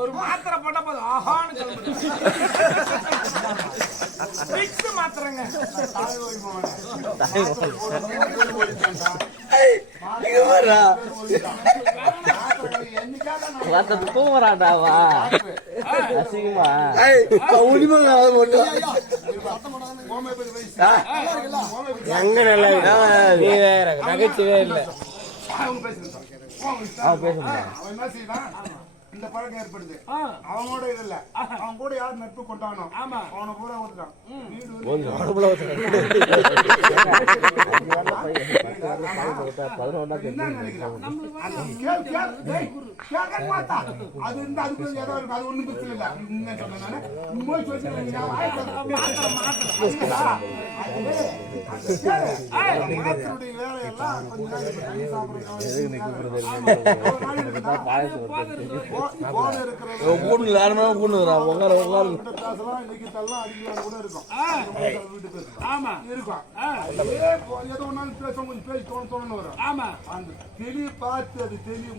ஒரு மாத்திரை போட்டா போதும் ஆஹான்னு மாத்திரங்க தூங்குறாண்டாவா அசிங்கமா எங்க நல்லா நீ வேற நகைச்சுவே இல்லை இந்த பழக்கம் ஏற்படுது அவனோட இது இல்ல அவன் கூட யார் நட்பு கொண்டானோ அவனை பூரா ஓட்டுறான் அது இருந்தா அதுக்கு ஏதோ இருக்கு அது ஒண்ணும் பிரச்சனை இல்ல மாத்தருடைய வேலையெல்லாம்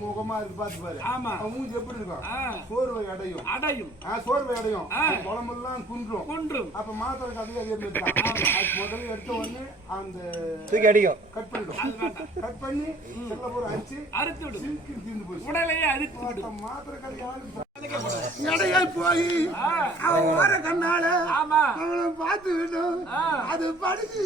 முகமா இருக்கு பாத்து பாரு மூஞ்சி எப்படி இருக்கும் சோர்வை அடையும் சோர்வை அடையும் உடம்பெல்லாம் குன்றும் அப்ப மாத்திரை கதையா முதல்ல எடுத்த உடனே அந்த அடிக்கும் கட் பண்ணிடும் கட் பண்ணி செல்ல அரிச்சு அறுத்து விடும் தீர்ந்து போய் உடலையே அறுத்து மாத்திரை கதையா போய் அவன் ஓர கண்ணால அவனை பார்த்து விடும் அது படிச்சு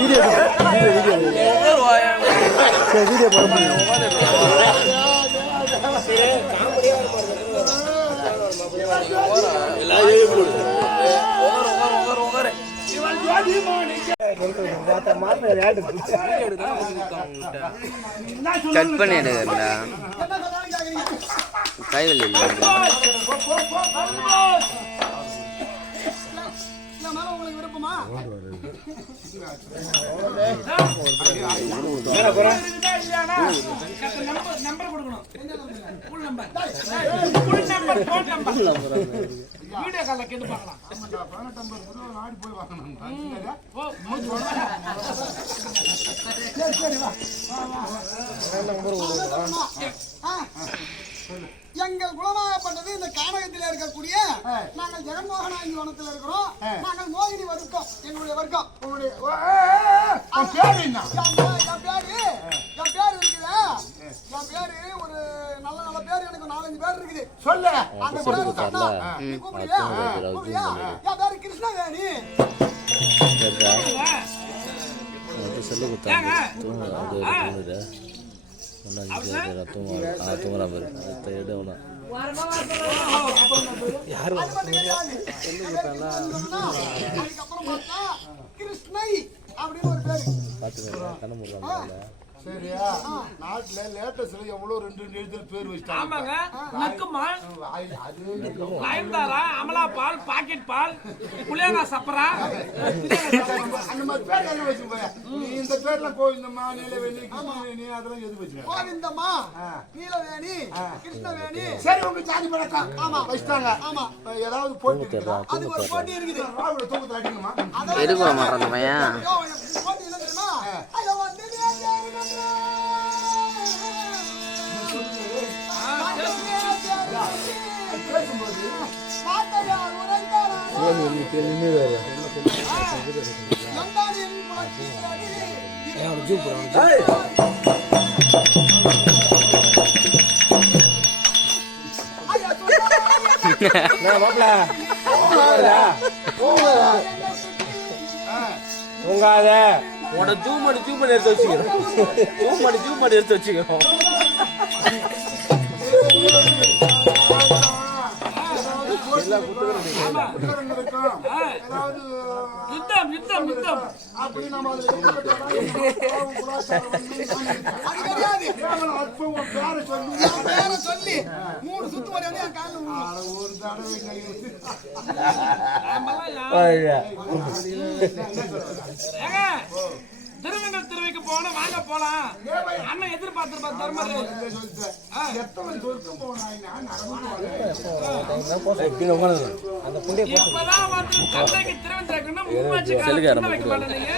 வீடியோ கட் பண்ணி எடுக்கிறா கைவலி இல்லை உங்களுக்கு விருப்பமா நம்பர் கொடுக்கணும் வீடியோ கால்ல கேட்டு பார்க்கலாம். எங்கள் குலமாகப்பட்டது இந்த கானகத்தில் இருக்கக்கூடிய நாங்கள் ஜெகன்மோகனாங்கி வனத்தில் இருக்கிறோம். நாங்கள் மோகினி வர்க்கம் எங்களுடைய வர்க்கம். என் பேரு இருக்குதா? என் பேரு ஒரு நல்ல நல்ல பேர் எனக்கு 4-5 பேர் இருக்குது. சொல்லு. அந்த பேரு சொன்னா நீ கூப்பிடுவியா? என் பேரு கிருஷ்ணவேணி. சொல்லி கொடுத்தாங்க தூங்குறா பாரு எடுவனா யாரு அதுக்கப்புறம் பார்த்தா கிருஷ்ணை அப்படின்னு ஒரு பேரு. பாத்துக்கோங்க கண்ண முடுறாங்க சரியா? நாட்டுல லேட்டஸ்ட்ல எவ்வளவு 2 எழுத்துல பேர் வச்சிட்டாங்க. ஆமாங்க. நக்குமான், அது நயன்தாரா, அமலா பால், பாக்கெட் பால், புளியங்கா சப்பரா, அந்த மாதிரி பேர் எல்லாம் வச்சு போய் நீ இந்த பேர்ல கோவிந்தம்மா, நீலவேணி, கிருஷ்ணவேணி அதெல்லாம் எது வச்சுக்க? கோவிந்தம்மா, நீலவேணி, கிருஷ்ணவேணி. சரி உங்க ஜாதி பழக்கம். ஆமா வச்சிட்டாங்க. ஆமா ஏதாவது போட்டி இருக்குதா? அது ஒரு போட்டி இருக்குது. ராவுல தூக்கத்துல அடிக்கணுமா? எடுக்க மாட்டான் அந்த பையன் போட்டி என்ன தெரியுமா? ஐயோ வந்து பேசும்போது மாத்தையார் உரைத்தாரா நந்தானின் உங்காத உட ஜூம் பண்ணி எடுத்து வச்சுக்கிறோம் ஜூம் பண்ணி எடுத்து வச்சுக்கிறோம் யுத்தம் யுத்தம் யுத்தம் அப்படி நம்ம பேரை சொல்லி 3 சுத்து வரையானே என் காலில் விழும். ஒரு தடவை திருவண்ண திருவைக்கு போகணும் வாங்க போலாம். அண்ணன் எதிர்பார்த்திருப்பா தர்மர் இப்பதான் வந்து கந்தைக்கு திருவண்ண வைக்க மாட்டேங்க.